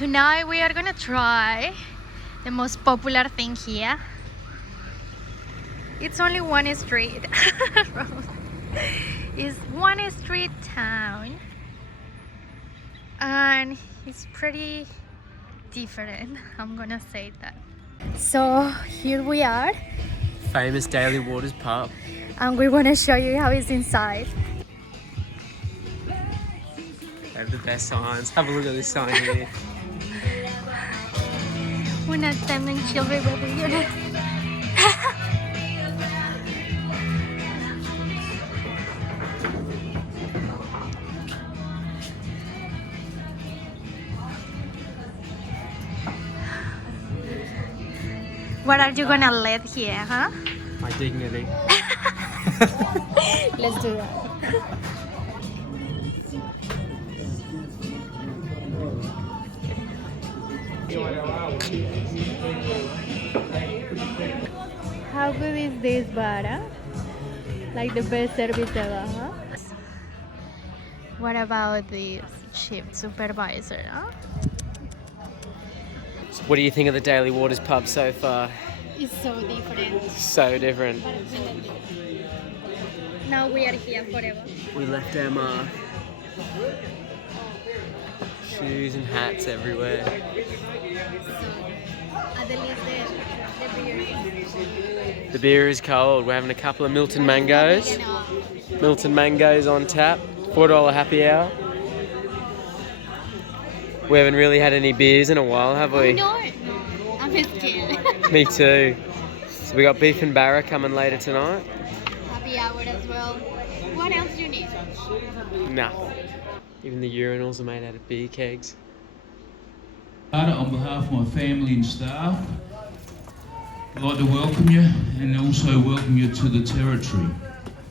Tonight we are gonna try the most popular thing here. It's only one street. It's one street town, and it's pretty different. I'm gonna say that. So here we are, Famous Daly Waters pub. and we want to show you how it's inside. They have the best signs. Have a look at this sign here. Una standing children over here. What are you gonna let here, huh? My dignity. Let's do that. How good is this bar, huh? Like the best service ever, huh? What about this shift supervisor, huh? So what do you think of the Daly Waters pub so far? It's so different. So different. Now we are here forever. We left our mark. Shoes and hats everywhere. The beer is cold. We're having a couple of Milton mangoes. Milton mangoes on tap. $4 happy hour. We haven't really had any beers in a while, have we? No, I'm scared. Me too. So we got beef and barra coming later tonight. Happy hour as well. What else do you need? Nah. Even the urinals are made out of beer kegs. On behalf of my family and staff, I'd like to welcome you and also welcome you to the territory.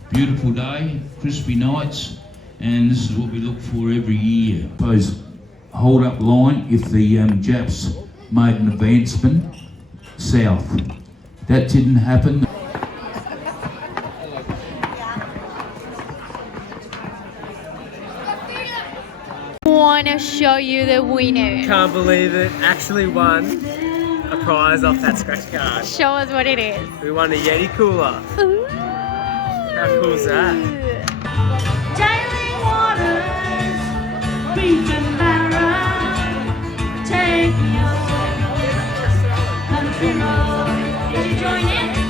Beautiful day, crispy nights, and this is what we look for every year. Suppose hold up line if the Japs made an advancement south. That didn't happen. Want to show you the winner. Can't believe it. Actually won a prize off that scratch card. Show us what it is. We won a Yeti cooler. Ooh. How cool is that? Daly Waters, beef and barra, take me on country road. Did you join in?